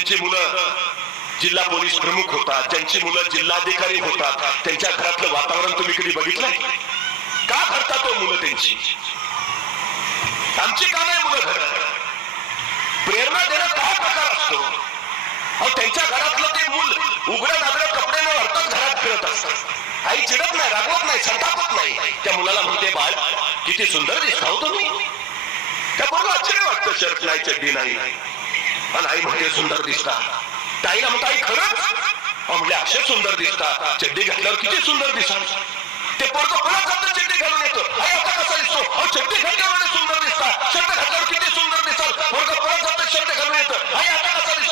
ज्यांची मुलं जिल्हा पोलीस प्रमुख होतात, ज्यांची मुलं जिल्हाधिकारी होतात, त्यांच्या घरातलं वातावरण तुम्ही कधी बघितलंय का? घडतात तो मुलं त्यांची. आमची का नाही मुलं घडत? प्रेरणा देणं काय प्रकार असतो? अहो त्यांच्या घरातलं ते मूल उघड्या नागड्या कपडे न घालताच घरात फिरत असतात. आई चिडत नाही, रागवत नाही, संतापत नाही. त्या मुलाला म्हणते, बाळ किती सुंदर दिसता हो तुम्ही. त्या पोराला आश्चर्य वाटतं, शर्ट नाही, चड्डी नाही, आणि आई म्हणते सुंदर दिसता. ताईला म्हणता, आई खरंच? म्हणजे असे सुंदर दिसता, चड्डी घातल्यावर किती सुंदर दिसाल. ते पोरग परत जातं, चड्डी घालून येतं. आई आता कसा दिसतो? अहो चड्डी घातल्यावर सुंदर दिसता, शर्ट घातल्यावर किती सुंदर दिसाल. पोरग परत जातं, शर्ट घालून येतं. आई आता कसा दिसतो?